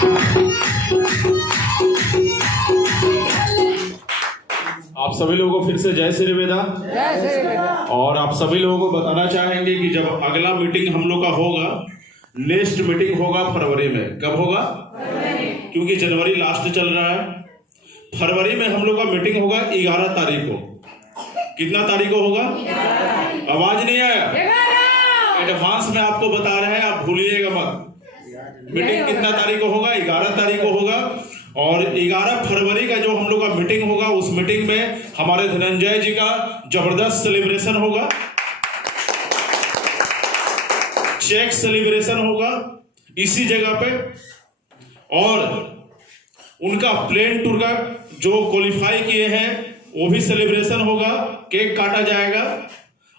आप सभी लोगों को फिर से जय श्री वेदा। और आप सभी लोगों को बताना चाहेंगे कि जब अगला मीटिंग हम लोग का होगा, नेक्स्ट मीटिंग होगा फरवरी में। कब होगा? क्योंकि जनवरी लास्ट चल रहा है। फरवरी में हम लोग का मीटिंग होगा 11 तारीख को। कितना तारीख को होगा? आवाज नहीं आया? एडवांस में आपको बता रहे हैं, आप भूलिएगा मत। मीटिंग कितना तारीख को होगा? 11 तारीख को होगा। और 11 फरवरी का जो हम लोग का मीटिंग होगा, उस मीटिंग में हमारे धनंजय जी का जबरदस्त सेलिब्रेशन होगा, चेक सेलिब्रेशन होगा इसी जगह पे। और उनका प्लेन टूर का जो क्वालिफाई किए हैं वो भी सेलिब्रेशन होगा, केक काटा जाएगा।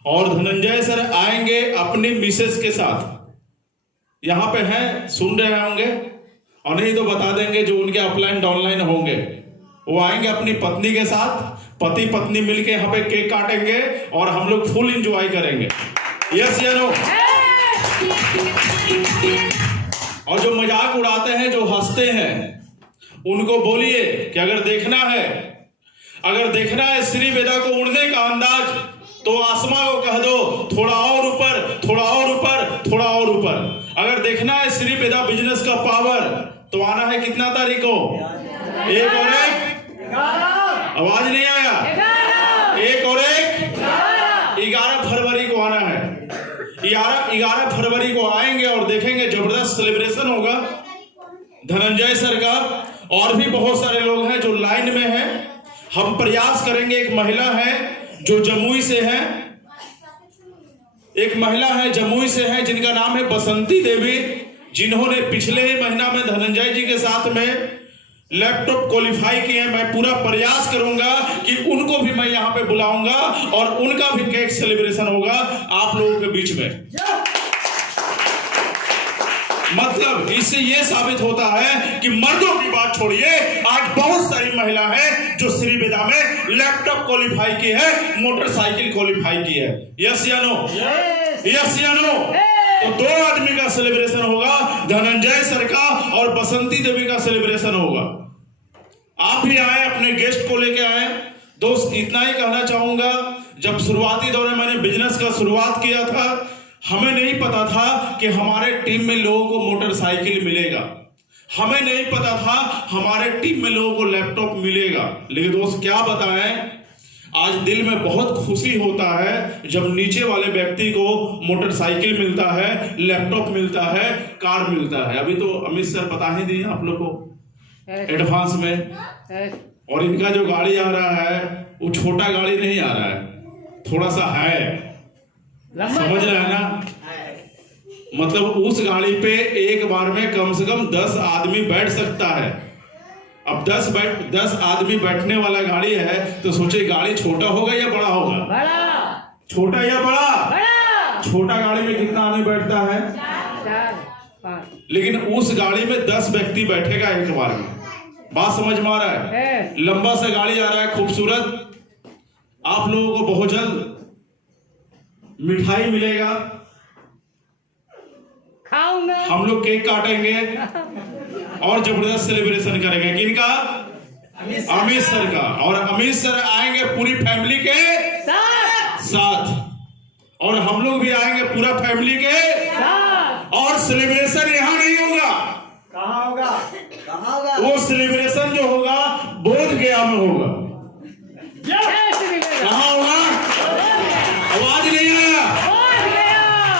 और धनंजय सर आएंगे अपनी मिसेस के साथ। यहां पे हैं, सुन रहे होंगे, और नहीं तो बता देंगे जो उनके अपलाइन डाउनलाइन होंगे, वो आएंगे अपनी पत्नी के साथ। पति पत्नी मिलके यहाँ पे केक काटेंगे और हम लोग फुल एंजॉय करेंगे। यस या नो? और जो मजाक उड़ाते हैं, जो हंसते हैं, उनको बोलिए कि अगर देखना है श्री वेदा को उड़ने का अंदाज, तो आसमां को कह दो थोड़ा और ऊपर, थोड़ा और ऊपर, थोड़ा और ऊपर। अगर देखना है श्री वेदा बिजनेस का पावर, तो आना है कितना तारीख को? एक और एक, आवाज नहीं आया? एक और एक, 11 फरवरी को आना है। 11 फरवरी को आएंगे और देखेंगे, जबरदस्त सेलिब्रेशन होगा धनंजय सर का। और भी बहुत सारे लोग हैं जो लाइन में हैं। हम प्रयास करेंगे। एक महिला है जो जमुई से है, एक महिला है जमुई से है जिनका नाम है बसंती देवी, जिन्होंने पिछले ही महीना में धनंजय जी के साथ में लैपटॉप क्वालिफाई किए। मैं पूरा प्रयास करूंगा कि उनको भी मैं यहां पे बुलाऊंगा और उनका भी केक सेलिब्रेशन होगा आप लोगों के बीच में। मतलब इससे यह साबित होता है कि मर्दों की बात छोड़िए, आज बहुत सारी महिला है जो श्री वेदा में लैपटॉप क्वालिफाई की है, मोटरसाइकिल क्वालिफाई की है। यस या नो? यस या नो? तो 2 आदमी का सेलिब्रेशन होगा, धनंजय सर का और बसंती देवी का सेलिब्रेशन होगा। आप भी आए, अपने गेस्ट को लेके आए। दोस्त इतना ही कहना चाहूंगा, जब शुरुआती दौर में मैंने बिजनेस का शुरुआत किया था, हमें नहीं पता था कि हमारे टीम में लोगों को मोटरसाइकिल मिलेगा, हमें नहीं पता था हमारे टीम में लोगों को लैपटॉप मिलेगा। लेकिन दोस्त क्या बताएं, आज दिल में बहुत खुशी होता है जब नीचे वाले व्यक्ति को मोटरसाइकिल मिलता है, लैपटॉप मिलता है, कार मिलता है। अभी तो अमित सर बता ही दिए आप लोग को एडवांस में। और इनका जो गाड़ी आ रहा है वो छोटा गाड़ी नहीं आ रहा है, थोड़ा सा है, समझ रहे हैं ना? मतलब उस गाड़ी पे एक बार में कम से कम 10 आदमी बैठ सकता है। अब 10 आदमी बैठने वाला गाड़ी है, तो सोचे गाड़ी छोटा होगा या बड़ा होगा? बड़ा। छोटा या बड़ा? बड़ा। छोटा गाड़ी में कितना आदमी बैठता है? 4-5। लेकिन उस गाड़ी में 10 व्यक्ति बैठेगा एक बार में। बात समझ में आ रहा है? लंबा सा गाड़ी आ रहा है, खूबसूरत। आप लोगों को बहुत जल्द मिठाई मिलेगा, खाऊंगा, हम लोग केक काटेंगे और जबरदस्त सेलिब्रेशन करेंगे। किनका? अमित सर का। और अमित सर आएंगे पूरी फैमिली के साथ, और हम लोग भी आएंगे पूरा फैमिली के साथ। और सेलिब्रेशन यहाँ नहीं होगा, कहाँ होगा? कहाँ होगा? वो सेलिब्रेशन जो होगा बोध गया में होगा। कहाँ होगा? आवाज नहीं आया?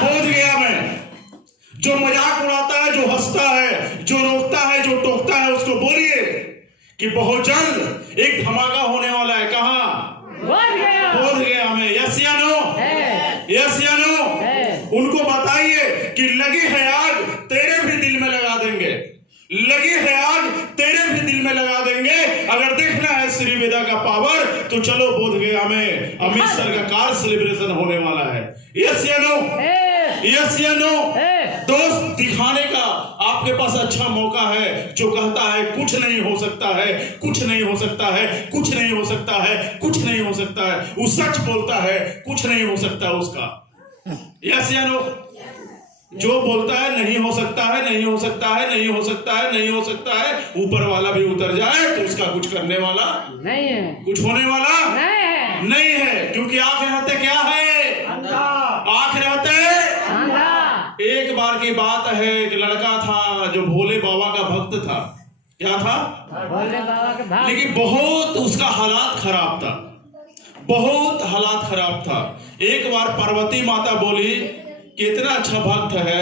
बोध गया में। जो मजाक उड़ाता है, जो हंसता है, जो रोकता है, जो टोकता है, उसको बोलिए कि बहुत जल्द एक धमाका होने वाला है। कहाँ? बोध गया में। यस या नो? यस या नो? उनको बताइए कि लगी है आग, तेरे भी दिल में लगा देंगे। लगी है आग, तेरे भी दिल में लगा देंगे। अगर देखना है श्री वेदा का पावर, तो चलो बोध गया में अमित सर का कार सेलिब्रेशन होने वाला है। यस या नो? यस या नो? दोस्त, दिखाने का आपके पास अच्छा मौका है। जो कहता है कुछ नहीं हो सकता है, कुछ नहीं हो सकता है, कुछ नहीं हो सकता है, कुछ नहीं हो सकता है, वो सच बोलता है, कुछ नहीं हो सकता उसका। यस या नो? जो बोलता है नहीं हो सकता है, नहीं हो सकता है, नहीं हो सकता है, नहीं हो सकता है, ऊपर वाला भी उतर जाए तो उसका कुछ करने वाला नहीं है, कुछ होने वाला नहीं है, नहीं है। क्योंकि आखिरत क्या है? आखिरत अंधा। एक बार की बात है, एक लड़का था जो भोले बाबा का भक्त था। क्या था? भोले बाबा के भाव। लेकिन बहुत उसका हालात खराब था, बहुत हालात खराब था। एक बार पार्वती माता बोली कि इतना अच्छा भक्त है,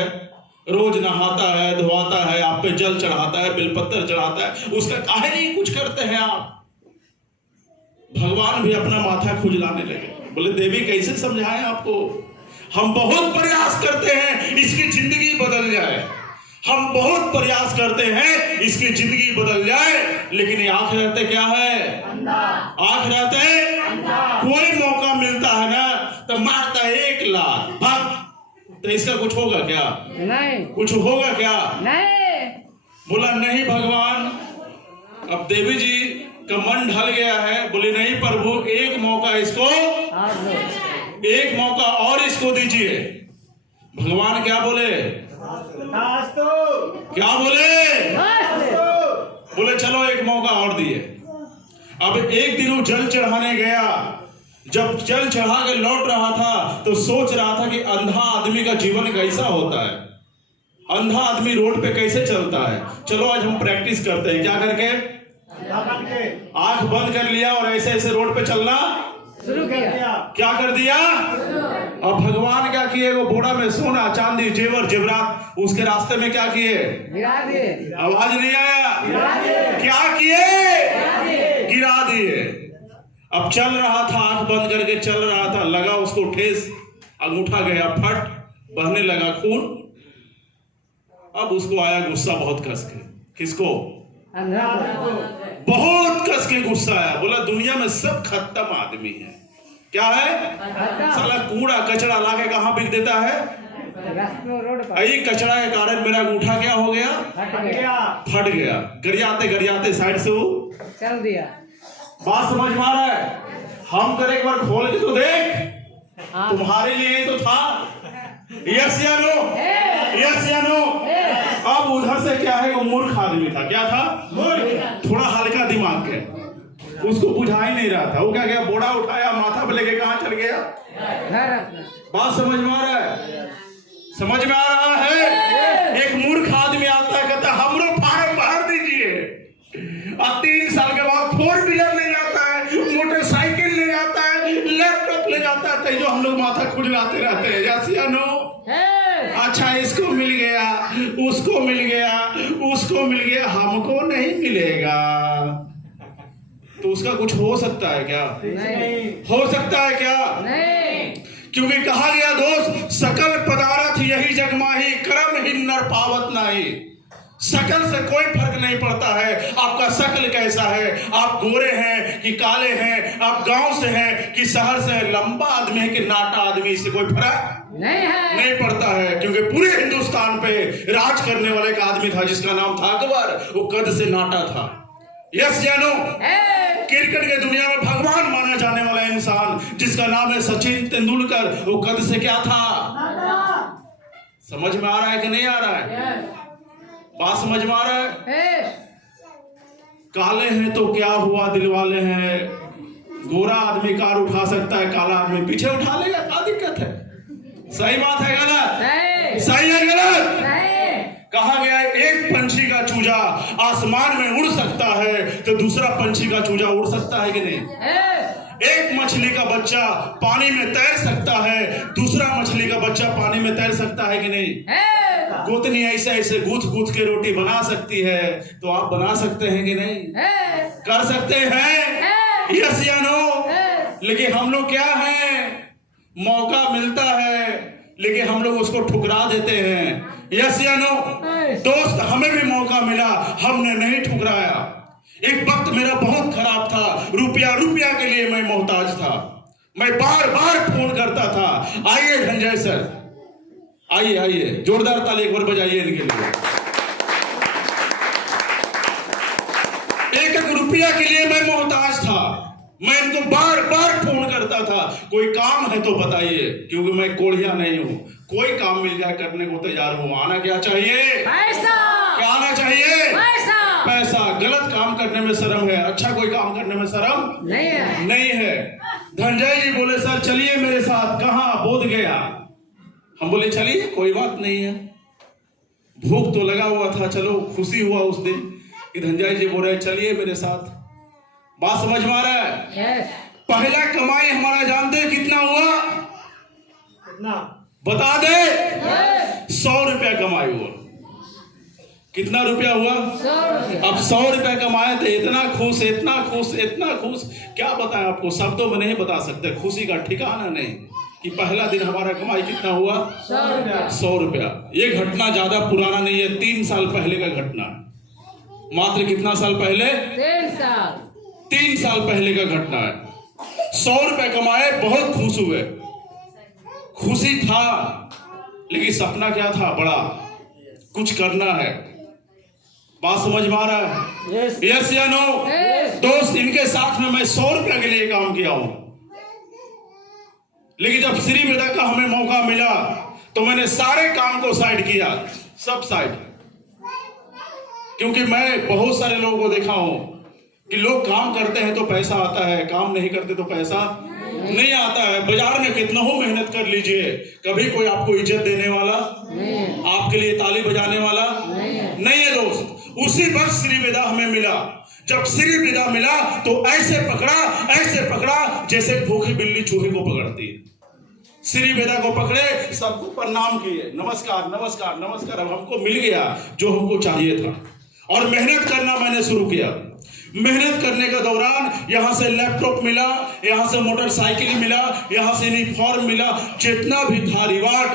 रोज नहाता है, धोआता है, आप पे जल चढ़ाता है, बेलपत्र चढ़ाता है, उसका काहे नहीं कुछ करते हैं आप? भगवान भी अपना माथा खुजलाने लगे। बोले देवी कैसे समझाएं आपको, हम बहुत प्रयास करते हैं इसकी जिंदगी बदल जाए, हम बहुत प्रयास करते हैं इसकी जिंदगी बदल जाए, लेकिन ये आखिरत क्या है? आखिरत कोई मौका मिलता है ना तो मारता है 1 लाख भाग, तो इसका कुछ होगा क्या? नहीं, कुछ होगा क्या? नहीं। बोला नहीं भगवान। अब देवी जी का मन ढल गया है, बोले नहीं प्रभु, एक मौका इसको, एक मौका और इसको दीजिए। भगवान क्या बोले? क्या बोले? बोले चलो एक मौका और दिए। अब एक दिन वो जल चढ़ाने गया, जब जल चढ़ा के लौट रहा था तो सोच रहा था कि अंधा आदमी का जीवन कैसा होता है, अंधा आदमी रोड पे कैसे चलता है। चलो आज हम प्रैक्टिस करते हैं। क्या करके? आंख बंद कर लिया और ऐसे ऐसे रोड पे चलना शुरू किया। क्या कर दिया? अब भगवान क्या किए? वो बोड़ा में सोना चांदी जेवर जेवरात उसके रास्ते में क्या किए? गिरा दिए। आवाज नहीं आया? क्या किए? गिरा दिए। अब चल रहा था, आंख बंद करके चल रहा था, लगा उसको ठेस, अंगूठा गया फट, बहने लगा खून। अब उसको आया गुस्सा बहुत कस के। किसको? बहुत कस के गुस्सा आया। बोला दुनिया में सब खत्म आदमी है। क्या है? साला कूड़ा कचरा लाके कहां बिक देता है? रोड पर। यही कचरा के कारण मेरा अंगूठा क्या हो गया? फट गया। गरियाते गरियाते साइड से वो चल दिया। बात समझ में आ रहा है? हम कर एक बार खोल के तो देख, तुम्हारे लिए तो था। यस या नो? यस या नो? अब उधर से क्या है, वो मूर्ख आदमी था। क्या था? थोड़ा हल्का दिमाग के, उसको बुझा ही नहीं रहा था। वो क्या गया, बोड़ा उठाया, माथा पे लेके कहां चल गया? बात समझ में आ रहा है? समझ में आ रहा है? एक मूर्ख आदमी आता है, कहता हमरो फार्म भर दीजिए। अब 3 साल के बाद 4 व्हीलर ले जाता है, मोटरसाइकिल ले जाता है, लैपटॉप ले जाता है, तो जो हम लोग माथा खुजलाते रहते हैं। यस या नो? अच्छा इसको मिल गया, उसको मिल गया, उसको मिल गया, हमको नहीं मिलेगा। तो उसका कुछ हो सकता है क्या? नहीं। हो सकता है क्या? नहीं। क्योंकि कहा गया दोस्त, सकल पदार्थ यही जग माही, कर्म ही नर पावत नाही। शकल से कोई फर्क नहीं पड़ता है। आपका शकल कैसा है, आप गोरे हैं कि काले हैं, आप गांव से हैं कि शहर से हैं, लंबा आदमी है कि नाटा आदमी, इससे कोई फर्क नहीं है, नहीं पड़ता है। क्योंकि पूरे हिंदुस्तान पे राज करने वाले एक आदमी था जिसका नाम था अकबर। वो कद से नाटा था। यस या नो? क्रिकेट के दुनिया में भगवान माना जाने वाला इंसान जिसका नाम है सचिन तेंदुलकर, वो कद से क्या था? समझ में आ रहा है कि नहीं आ रहा है? बात समझ में आ रहा है? काले हैं तो क्या हुआ, दिल वाले हैं। गोरा आदमी कार उठा सकता है, काला आदमी पीछे उठा लेगा, क्या दिक्कत है? सही बात है गलत? सही है गलत? कहा गया है एक पंछी का चूजा आसमान में उड़ सकता है तो दूसरा पंछी का चूजा उड़ सकता है कि नहीं? एक मछली का बच्चा पानी में तैर सकता है, दूसरा मछली का बच्चा पानी में तैर सकता है कि नहीं? गोतनी ऐसे ऐसे गूथ गूथ के रोटी बना सकती है, तो आप बना सकते हैं कि नहीं? कर सकते हैं? यस या नो? लेकिन हम लोग क्या हैं, मौका मिलता है लेकिन हम लोग उसको ठुकरा देते हैं। यस या नो? दोस्त हमें भी मौका मिला, हमने नहीं ठुकराया। एक वक्त मेरा बहुत खराब था, रुपया रुपया के लिए मैं मोहताज था, मैं बार बार फोन करता था। आइए धनंजय सर, आइए आइए, जोरदार ताली एक बार बजाइए इनके लिए। एक एक रुपया के लिए मैं मोहताज था, मैं इनको बार बार फोन करता था, कोई काम है तो बताइए, क्योंकि मैं कोढ़िया नहीं हूँ, कोई काम मिल जाए करने को तैयार हूँ। आना क्या चाहिए? पैसा। क्या आना चाहिए? पैसा। पैसा। गलत काम करने में शर्म है, अच्छा कोई काम करने में शर्म नहीं है। नहीं है। धनंजय जी बोले सर चलिए मेरे साथ। कहाँ? बोध गया। हम बोले चलिए कोई बात नहीं है, भूख तो लगा हुआ था, चलो खुशी हुआ उस दिन कि धनंजय जी बोल रहे चलिए मेरे साथ। बात समझ में आ रहा है? यस। पहला कमाई हमारा जानते हैं कितना हुआ? कितना? बता दे। यस। 100 रुपया कमाई हुआ। कितना रुपया हुआ? 100 रुपया। अब 100 रुपया कमाए थे, इतना खुश इतना खुश इतना खुश, क्या बताएं आपको, शब्दों में नहीं बता सकते। खुशी का ठिकाना नहीं कि पहला दिन हमारा कमाई कितना हुआ? 100 रुपया। 100 रुपया। ये घटना ज्यादा पुराना नहीं है, 3 साल पहले का घटना है। मात्र कितना साल पहले? 3 साल। 3 साल पहले का घटना है। 100 रुपए कमाए, बहुत खुश हुए, खुशी था, लेकिन सपना क्या था? बड़ा कुछ करना है। बात समझ में आ रहा है? यस। यस या नो? यस। दोस्त, इनके साथ में मैं 100 रुपए के लिए काम किया हूं, लेकिन जब श्री वेदा का हमें मौका मिला तो मैंने सारे काम को साइड किया, सब साइड। क्योंकि मैं बहुत सारे लोगों को देखा हूं कि लोग काम करते हैं तो पैसा आता है, काम नहीं करते तो पैसा नहीं आता है। बाजार में कितना हो मेहनत कर लीजिए, कभी कोई आपको इज्जत देने वाला नहीं है। आपके लिए ताली बजाने वाला नहीं है दोस्त। उसी वक्त श्री वेदा हमें मिला। जब श्री वेदा मिला तो ऐसे पकड़ा जैसे भूखी बिल्ली चूहे को पकड़ती है। श्री वेदा को पकड़े, सबको प्रणाम किए, नमस्कार नमस्कार नमस्कार। अब हमको मिल गया जो हमको चाहिए था, और मेहनत करना मैंने शुरू किया। मेहनत करने के दौरान यहां से लैपटॉप मिला, यहां से मोटरसाइकिल मिला, यहां से यूनिफॉर्म मिला, जितना भी था रिवार्ड,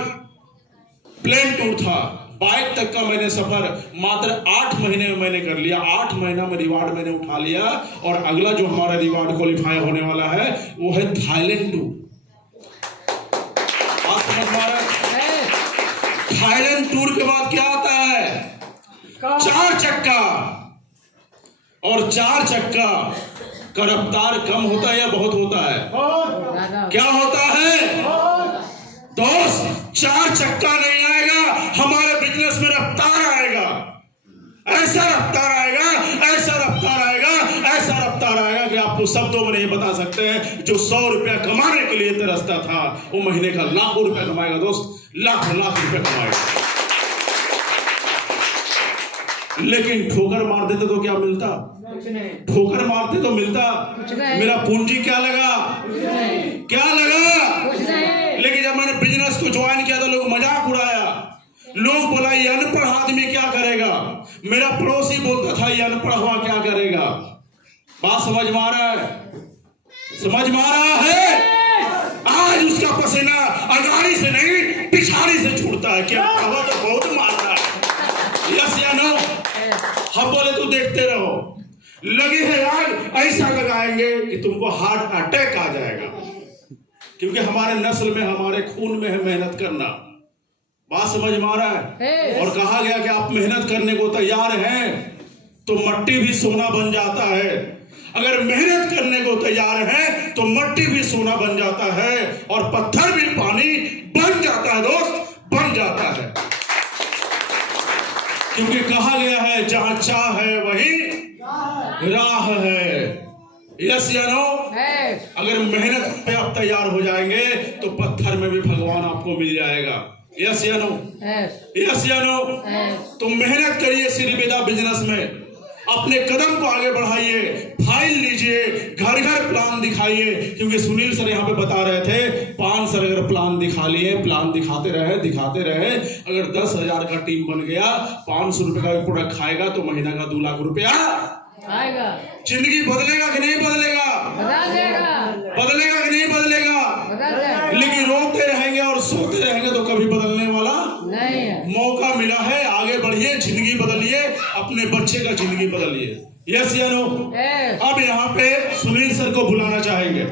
प्लेन टूर था, बाइक तक का मैंने सफर मात्र 8 महीने में मैंने कर लिया। 8 महीना में रिवार्ड मैंने उठा लिया, और अगला जो हमारा रिवार्ड क्वालिफाई होने वाला है वो है थाईलैंड टूर। आप समझ पा रहे हैं? थाईलैंड टूर के बाद क्या आता है? 4 चक्का। और 4 चक्का का रफ्तार कम होता है या बहुत होता है? क्या होता है दोस्त? 4 चक्का नहीं आएगा, हमारे बिजनेस में रफ्तार आएगा। ऐसा रफ्तार आएगा, ऐसा रफ्तार आएगा, ऐसा रफ्तार आएगा कि आपको शब्दों में नहीं बता सकते हैं। जो 100 रुपया कमाने के लिए तरसता था, वो महीने का लाखों रुपया कमाएगा दोस्त, लाख रुपया कमाएगा। लेकिन ठोकर मार देते तो क्या मिलता? कुछ नहीं। ठोकर मारते तो मिलता कुछ नहीं। मेरा पूंजी क्या लगा? कुछ नहीं। क्या लगा? कुछ नहीं। लेकिन जब मैंने बिजनेस को ज्वाइन किया तो लोग मजाक उड़ाया, लोग बोला ये अनपढ़ आदमी क्या करेगा। मेरा पड़ोसी बोलता था ये अनपढ़ हुआ क्या करेगा। बात समझ में आ रहा है? समझ में आ रहा है? आज उसका पसीना अगाड़ी से नहीं पिछाड़ी से छूटता है। क्या हवा तो बहुत मारता है। यस या नो? हम बोले तो देखते रहो, लगे है आग, ऐसा लगाएंगे कि तुमको हार्ट अटैक आ जाएगा, क्योंकि हमारे नस्ल में, हमारे खून में है मेहनत करना। बात समझ में आ रहा है? और कहा गया कि आप मेहनत करने को तैयार हैं तो मट्टी भी सोना बन जाता है। अगर मेहनत करने को तैयार हैं तो मट्टी भी सोना बन जाता है, और पत्थर भी पानी बन जाता है दोस्त, बन जाता है। क्योंकि कहा गया है जहां चाह है वही राह है। यस या नो? अगर मेहनत पे आप तैयार हो जाएंगे तो पत्थर में भी भगवान आपको मिल जाएगा। यस या नो? यस या नो? तो मेहनत करिए श्री वेदा बिजनेस में, अपने कदम को आगे बढ़ाइए, फाइल लीजिए, घर घर प्लान दिखाइए। क्योंकि सुनील सर यहाँ पे बता रहे थे 5 सर अगर प्लान दिखा लिए, प्लान दिखाते रहे, अगर 10,000 का टीम बन गया, 500 रुपए का प्रोडक्ट खाएगा तो महीना का 2 लाख रुपया आएगा। जिंदगी बदलेगा कि नहीं बदलेगा? बदलेगा कि नहीं बदलेगा? लेकिन रोते रहेंगे और सोते रहेंगे तो कभी बदलने वाला नहीं है। मौका मिला है, आगे बढ़िए, जिंदगी बदलिए, अपने बच्चे का जिंदगी बदलिए। यस या नो? अब यहाँ पे सुनील सर को बुलाना चाहेंगे।